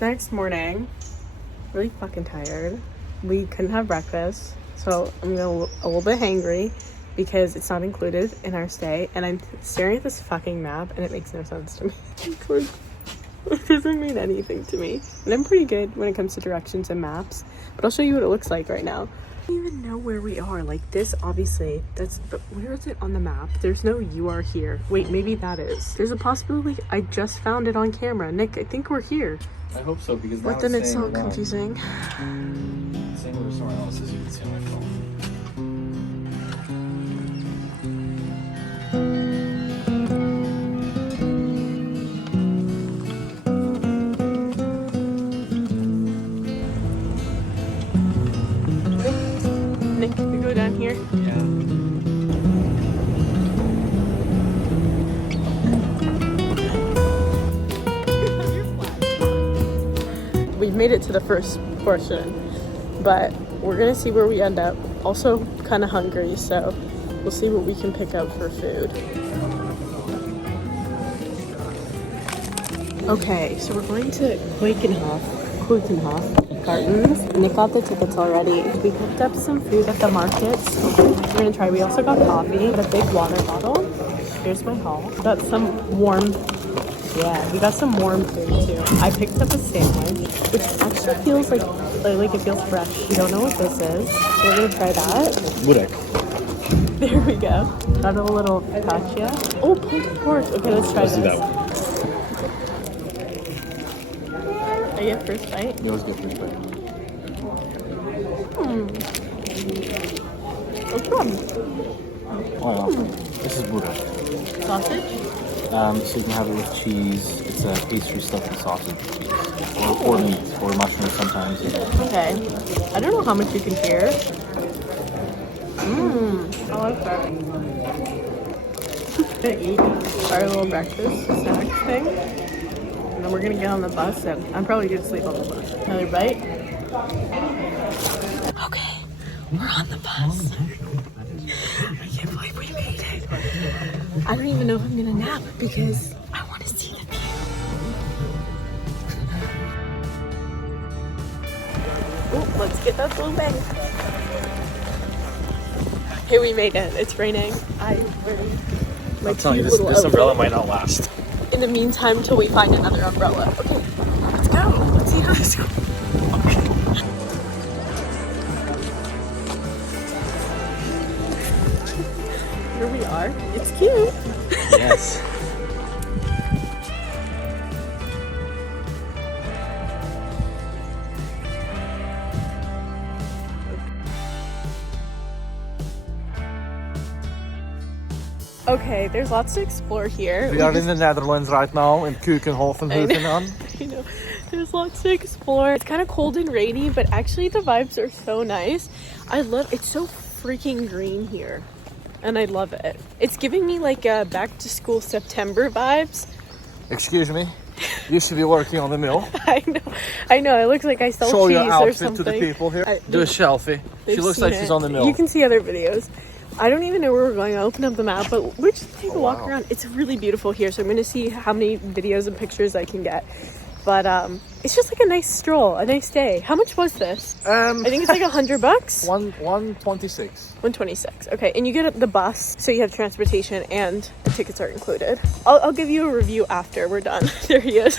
Next morning, really fucking tired. We couldn't have breakfast, so I'm a little bit hangry because it's not included in our stay. And I'm staring at this fucking map and it makes no sense to me. It doesn't mean anything to me. And I'm pretty good when it comes to directions and maps, but I'll show you what it looks like right now. I don't even know where we are. Like this, obviously, but where is it on the map? There's no "you are here." Wait, maybe that is. There's a possibility. I just found it on camera. Nick, I think we're here. I hope so, because but then it's so confusing. Saying we're somewhere else, as you can see on my phone. Nick, can we go down here? Yeah. We've made it to the first portion, but we're gonna see where we end up. Also kind of hungry, so we'll see what we can pick up for food. Okay, so we're going to Kuekenhof Gardens. Nick got the tickets already. We picked up some food at the markets. We're gonna try. We also got coffee, got a big water bottle. Here's my haul. Got some warm. Yeah, we got some warm food too. I picked up a sandwich, which actually feels like it feels fresh. We don't know what this is, so we're gonna try that. Burek. There we go. Got a little focaccia. Oh, pulled pork. Okay, let's try this. I get first bite. You always get first bite. It's good. Oh, this is burek. Sausage? So you can have it with cheese. It's a pastry stuffed with sausage cheese. Or meat, or mushrooms sometimes. Okay. I don't know how much you can hear. I like that. We're gonna eat our little breakfast snack thing. And then we're gonna get on the bus and I'm probably gonna sleep on the bus. Another bite. Okay, we're on the bus. I can't believe we made it. I don't even know if I'm gonna nap because I want to see the view. Oh, let's get that little bang. Hey, we made it. It's raining. I'm telling you, this umbrella might not last. In the meantime, until we find another umbrella. Okay, let's go. Let's see how this goes. Here we are. It's cute. Yes. Okay, there's lots to explore here. We are in the Netherlands right now, in Keukenhof and Keukenhof. I know. There's lots to explore. It's kind of cold and rainy, but actually the vibes are so nice. It's so freaking green here. And I love it. It's giving me like a back to school September vibes. Excuse me. You should be working on the mill. I know. It looks like I sell Show cheese your or outfit something. to the people here. Do a selfie. She looks like she's on the mill. You can see other videos. I don't even know where we're going. I'll open up the map, but we're just take a walk around. It's really beautiful here, so I'm going to see how many videos and pictures I can get. But it's just like a nice stroll, a nice day. How much was this? I think it's like $100. 126. 126. Okay, and you get the bus, so you have transportation and the tickets are included. I'll give you a review after we're done. There he is.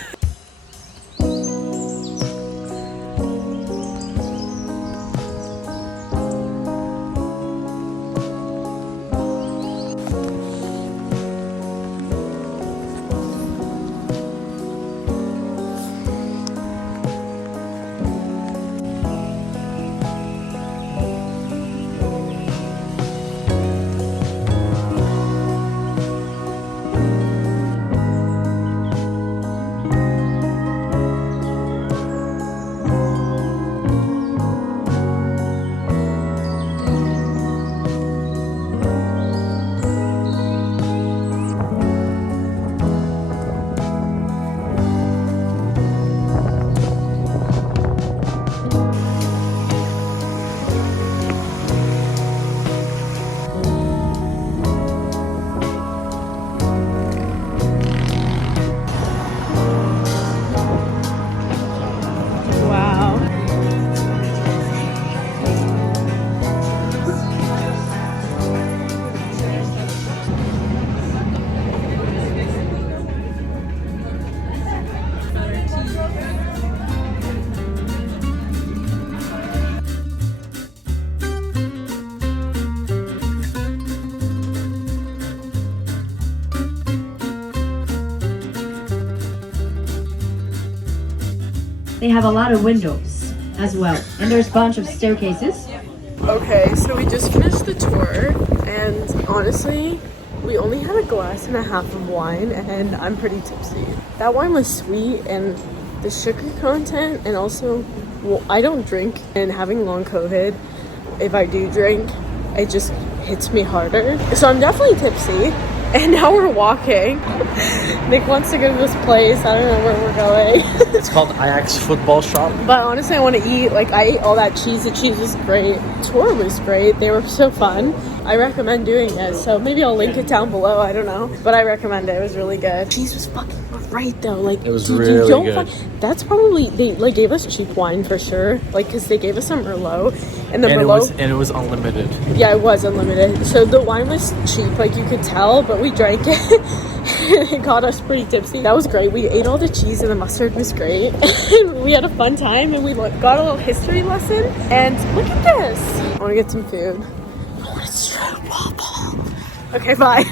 They have a lot of windows as well. And there's a bunch of staircases. Okay, so we just finished the tour, and honestly, we only had a glass and a half of wine, and I'm pretty tipsy. That wine was sweet, and the sugar content, and also, well, I don't drink, and having long COVID, if I do drink, it just hits me harder. So I'm definitely tipsy. And now we're walking. Nick wants to go to this place. I don't know where we're going. It's called Ajax Football Shop. But honestly, I want to eat. Like, I ate all that cheese. The cheese was great. The tour was great. They were so fun. I recommend doing it. So maybe I'll link it down below. I don't know. But I recommend it. It was really good. Cheese was fucking right though. Like, it was really good. That's probably, they like gave us cheap wine for sure. Like, because they gave us some Merlot. And the Merlot. It was unlimited. Yeah, it was unlimited. So the wine was cheap, like you could tell, but we drank it. It got us pretty tipsy. That was great. We ate all the cheese and the mustard was great. We had a fun time and we got a little history lesson. And look at this. I want to get some food. I want a Stroopwafel. Okay, bye.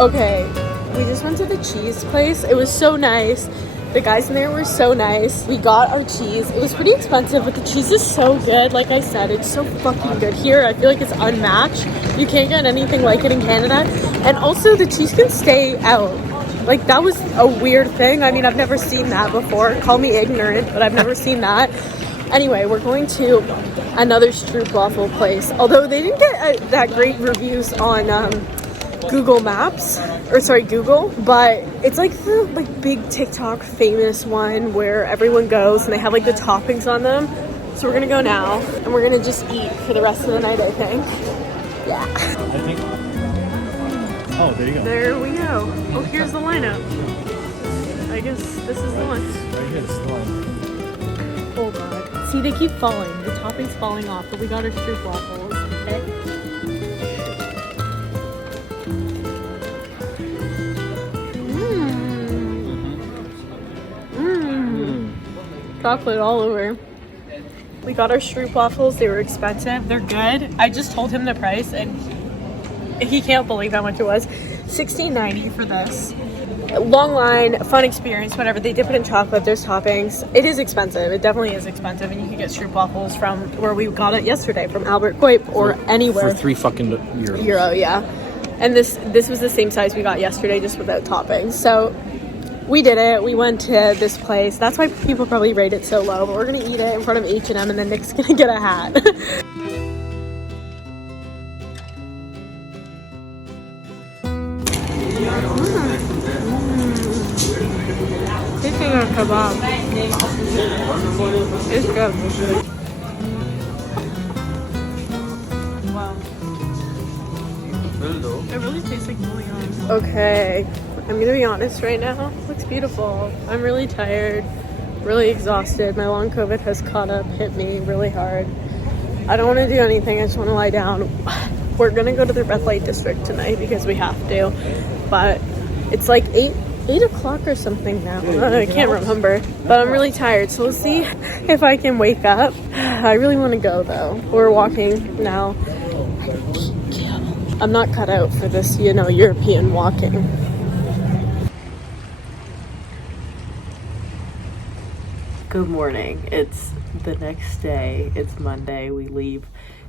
Okay, we just went to the cheese place. It was so nice. The guys in there were so nice. We got our cheese. It was pretty expensive, but the cheese is so good. Like I said, it's so fucking good. Here, I feel like it's unmatched. You can't get anything like it in Canada. And also, the cheese can stay out. Like, that was a weird thing. I mean, I've never seen that before. Call me ignorant, but I've never seen that. Anyway, we're going to another Stroopwafel place. Although they didn't get that great reviews on Google Maps, or sorry, Google, but it's like the big TikTok famous one where everyone goes and they have like the toppings on them. So we're gonna go now and we're gonna just eat for the rest of the night, I think. Yeah. I think. Oh, there you go. There we go. Oh, here's the lineup. I guess this is the one. Right here, this is the one. Oh god. See, they keep falling. The topping's falling off, but we got our Stroopwafels. Okay. Chocolate all over. We got our Stroopwafels. They were expensive. They're good. I just told him the price and he can't believe how much it was. $16.90 for this. Long line, fun experience, whatever. They dip it in chocolate. There's toppings. It is expensive. It definitely is expensive. And you can get Stroopwafels from where we got it yesterday, from Albert Kuip or anywhere. For €3 Euro, yeah. And this was the same size we got yesterday, just without toppings. So we did it. We went to this place. That's why people probably rate it so low. But we're gonna eat it in front of H&M, and then Nick's gonna get a hat. Tasting a kebab. It's good. Wow. It really tastes like bouillon. Okay. I'm gonna be honest right now. Looks beautiful. I'm really tired, really exhausted. My long COVID has caught up, hit me really hard. I don't want to do anything. I just want to lie down. We're gonna go to the red light district tonight because we have to. But it's like 8 o'clock or something now. I can't remember. But I'm really tired, so we'll see if I can wake up. I really want to go though. We're walking now. I'm not cut out for this, European walking. Good morning. It's the next day. It's Monday. We leave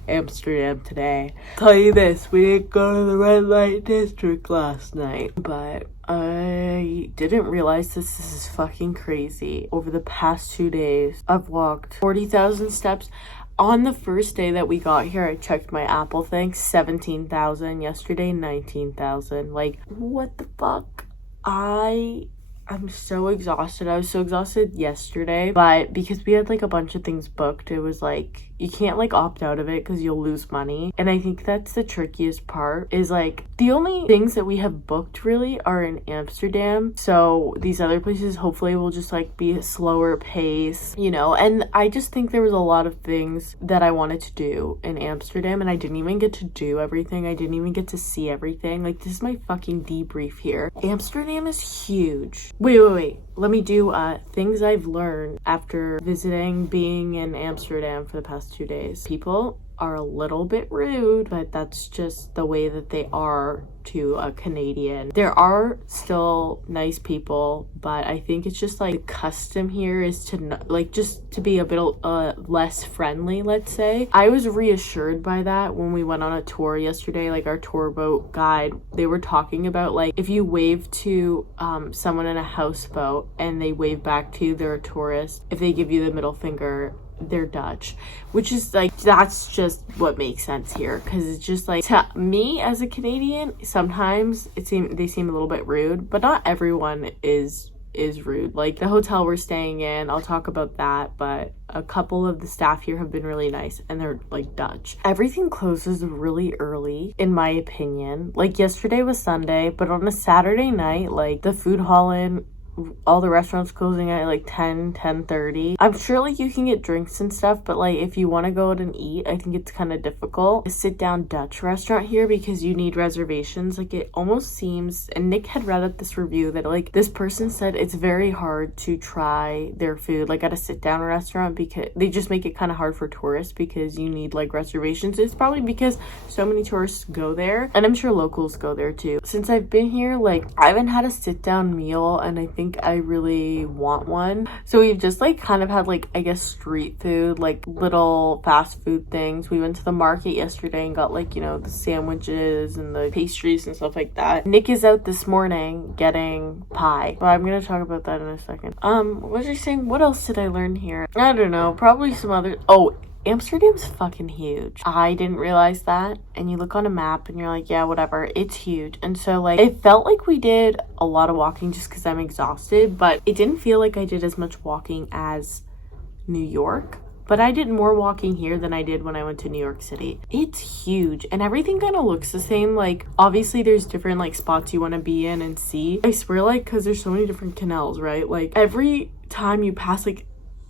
Amsterdam today. Tell you this, we didn't go to the red light district last night, but I didn't realize this is fucking crazy. Over the past 2 days, I've walked 40,000 steps. On the first day that we got here, I checked my Apple thing, 17,000. Yesterday, 19,000. Like, what the fuck? I'm so exhausted. I was so exhausted yesterday, but because we had like a bunch of things booked, it was like you can't like opt out of it because you'll lose money. And I think that's the trickiest part, is like the only things that we have booked really are in Amsterdam. So these other places hopefully will just like be a slower pace, you know. And I just think there was a lot of things that I wanted to do in Amsterdam and I didn't even get to do everything. I didn't even get to see everything. Like, this is my fucking debrief here. Amsterdam is huge. Wait. Let me do things I've learned after being in Amsterdam for the past 2 days. People are a little bit rude, but that's just the way that they are to a Canadian. There are still nice people, but I think it's just like the custom here is to like just to be a bit less friendly, let's say. I was reassured by that when we went on a tour yesterday. Like, our tour boat guide, they were talking about like if you wave to someone in a houseboat and they wave back to you, they're a tourist. If they give you the middle finger, they're Dutch, which is like, that's just what makes sense here, because it's just like, to me as a Canadian, sometimes they seem a little bit rude, but not everyone is rude. Like, the hotel we're staying in, I'll talk about that, but a couple of the staff here have been really nice and they're like Dutch. Everything closes really early, in my opinion. Like, yesterday was Sunday, but on a Saturday night, like the food hall all the restaurants closing at like 10:30. I'm sure like you can get drinks and stuff, but like if you want to go out and eat, I think it's kind of difficult. A sit down Dutch restaurant here, because you need reservations. Like, it almost seems, and Nick had read up this review that like this person said it's very hard to try their food like at a sit down restaurant, because they just make it kind of hard for tourists because you need like reservations. It's probably because so many tourists go there, and I'm sure locals go there too. Since I've been here, like, I haven't had a sit down meal, and I think I really want one. So we've just like kind of had like, I guess, street food, like little fast food things. We went to the market yesterday and got like, you know, the sandwiches and the pastries and stuff like that. Nick is out this morning getting pie, but I'm gonna talk about that in a second. What was I saying? What else did I learn here? I don't know, probably some other. Amsterdam's fucking huge. I didn't realize that. And you look on a map and you're like, yeah, whatever, it's huge. And so like, it felt like we did a lot of walking just because I'm exhausted, but it didn't feel like I did as much walking as New York. But I did more walking here than I did when I went to New York City. It's huge, and everything kind of looks the same. Like, obviously there's different like spots you want to be in and see. I swear, like, because there's so many different canals, right? Like, every time you pass like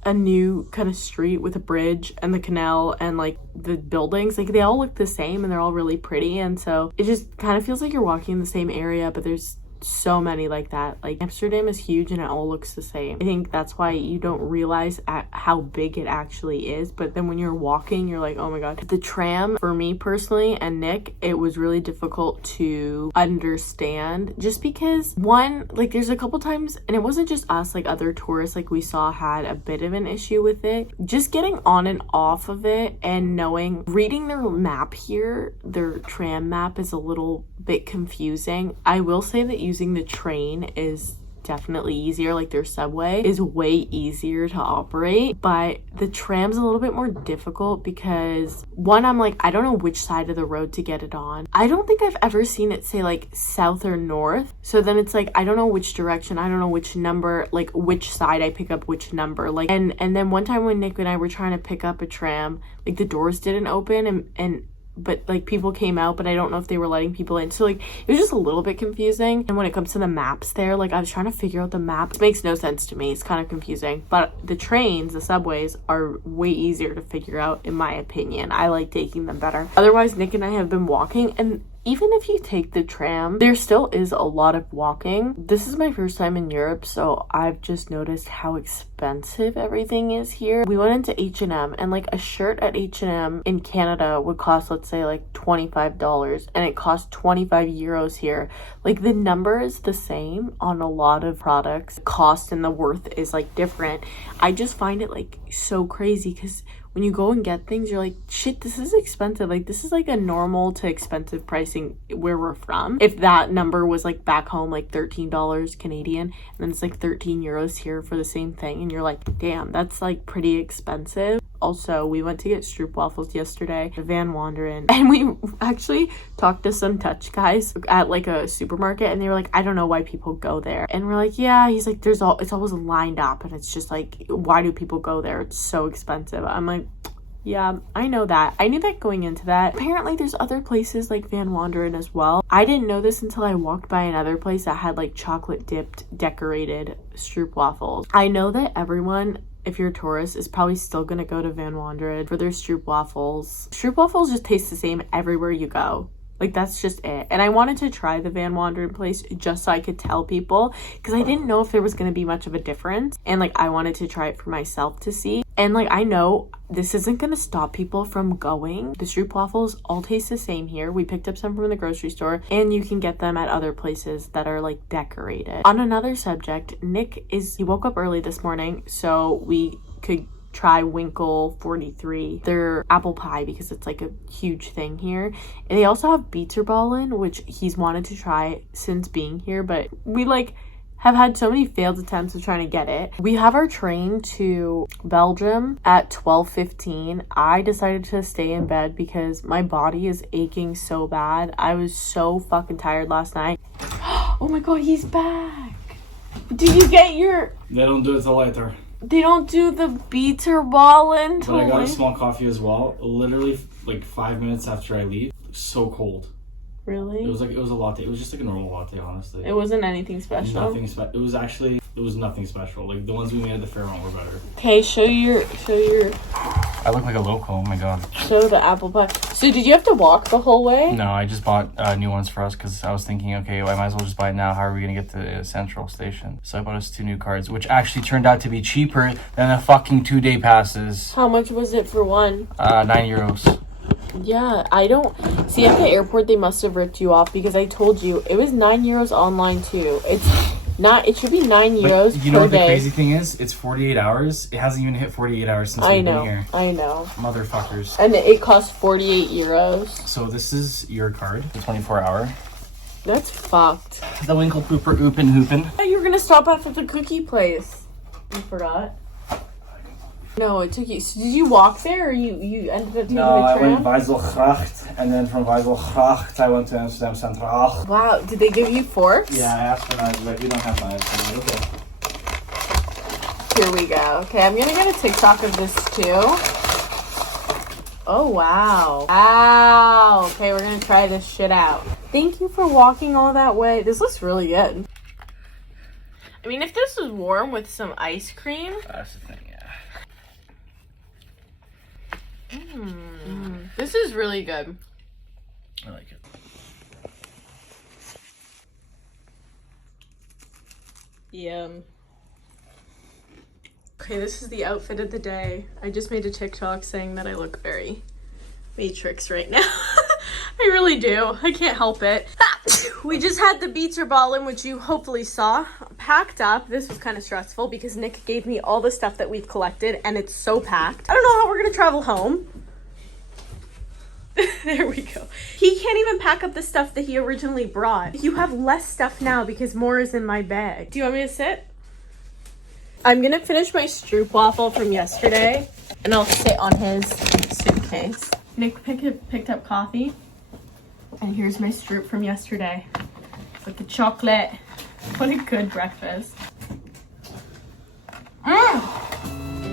a new kind of street with a bridge and the canal and like the buildings, like they all look the same and they're all really pretty, and so it just kind of feels like you're walking in the same area, but there's so many like that. Like, Amsterdam is huge and it all looks the same. I think that's why you don't realize how big it actually is, but then when you're walking, you're like, oh my god. The tram, for me personally and Nick, it was really difficult to understand, just because one, like, there's a couple times, and it wasn't just us, like other tourists like we saw had a bit of an issue with it, just getting on and off of it, and reading their map here, their tram map, is a little bit confusing. I will say that using the train is definitely easier. Like, their subway is way easier to operate, but the tram's a little bit more difficult because, one, I'm like, I don't know which side of the road to get it on. I don't think I've ever seen it say like south or north, so then it's like I don't know which direction, I don't know which number, like which side I pick up which number, like, and then one time when Nick and I were trying to pick up a tram, like the doors didn't open, but like people came out, but I don't know if they were letting people in, so like it was just a little bit confusing. And when it comes to the maps there, like I was trying to figure out the map. It makes no sense to me, it's kind of confusing, but the trains, the subways, are way easier to figure out, in my opinion. I like taking them better. Otherwise, Nick and I have been walking, and even if you take the tram, there still is a lot of walking. This is my first time in Europe, so I've just noticed how expensive everything is here. We went into H&M, and like a shirt at H&M in Canada would cost, let's say, like $25, and it costs 25 euros here. Like, the number is the same on a lot of products. The cost and the worth is like different. I just find it like so crazy, because when you go and get things, you're like, shit, this is expensive. Like, this is like a normal to expensive pricing where we're from. If that number was like back home, like $13 Canadian, and then it's like 13 euros here for the same thing, and you're like, damn, that's like pretty expensive. Also, we went to get Stroopwaffles yesterday at Van Wanderen, and we actually talked to some Dutch guys at like a supermarket, and they were like, I don't know why people go there. And we're like, yeah. He's like, it's always lined up, and it's just like, why do people go there? It's so expensive. I'm like, yeah, I know that. I knew that going into that. Apparently there's other places like Van Wanderen as well. I didn't know this until I walked by another place that had like chocolate dipped decorated Stroopwaffles. I know that everyone, if you're a tourist, is probably still gonna go to Van Wanderen for their Stroopwaffles. Stroopwaffles just taste the same everywhere you go. Like, that's just it. And I wanted to try the Van Wanderen place just so I could tell people, because I didn't know if there was going to be much of a difference. And, like, I wanted to try it for myself to see. And, like, I know this isn't going to stop people from going. The Stroopwaffles all taste the same here. We picked up some from the grocery store, and you can get them at other places that are, like, decorated. On another subject, he woke up early this morning, so we could try Winkel 43, their apple pie, because it's like a huge thing here. And they also have Bitterballen, which he's wanted to try since being here, but we like have had so many failed attempts of trying to get it. We have our train to Belgium at 12:15. I decided to stay in bed because my body is aching so bad. I was so fucking tired last night. Oh my god, he's back. Did you get your... They don't do it till later. They don't do the Bitterballen. But I got a small coffee as well. Literally, like 5 minutes after I leave. So cold. Really? It was a latte. It was just like a normal latte, honestly. It wasn't anything special. Nothing special. It was nothing special. Like the ones we made at the Fairmont were better. Okay, show your. I look like a loco. Oh my god. Show the apple pie. So did you have to walk the whole way? No, I just bought new ones for us because I was thinking, okay, well, I might as well just buy it now. How are we gonna get to the Central Station? So I bought us 2 new cards, which actually turned out to be cheaper than the fucking 2-day passes. How much was it for one? €9. Yeah, I don't see at the airport. They must have ripped you off because I told you it was €9 online too. It's not. It should be €9 but you know per what the day. crazy thing is? It's 48 hours. It hasn't even hit 48 hours since we've been here. I know. Motherfuckers. And it costs €48. So this is your card, the 24-hour. That's fucked. The Winkle Pooper Oopin Hoopin. You were gonna stop off at the cookie place. You forgot. No, it took you. So did you walk there, or you ended up taking a tram? I went Weiselgracht, and then from Weiselgracht I went to Amsterdam Centraal. Wow, did they give you forks? Yeah, I asked for knives, but we don't have knives. So okay. Here we go. Okay, I'm gonna get a TikTok of this too. Oh wow. Wow. Okay, we're gonna try this shit out. Thank you for walking all that way. This looks really good. I mean, if this was warm with some ice cream. That's the thing, yeah. This is really good. I like it. Yum. Okay, this is the outfit of the day. I just made a TikTok saying that I look very Matrix right now. I really do. I can't help it. We just had the Bitterballen, which you hopefully saw, packed up. This was kind of stressful because Nick gave me all the stuff that we've collected and it's so packed. I don't know how we're gonna travel home. There we go. He can't even pack up the stuff that he originally brought. You have less stuff now because more is in my bag. Do you want me to sit? I'm gonna finish my Stroopwaffle from yesterday and I'll sit on his suitcase. Nick picked up coffee. And here's my Stroop from yesterday with the chocolate. What a good breakfast. Oh,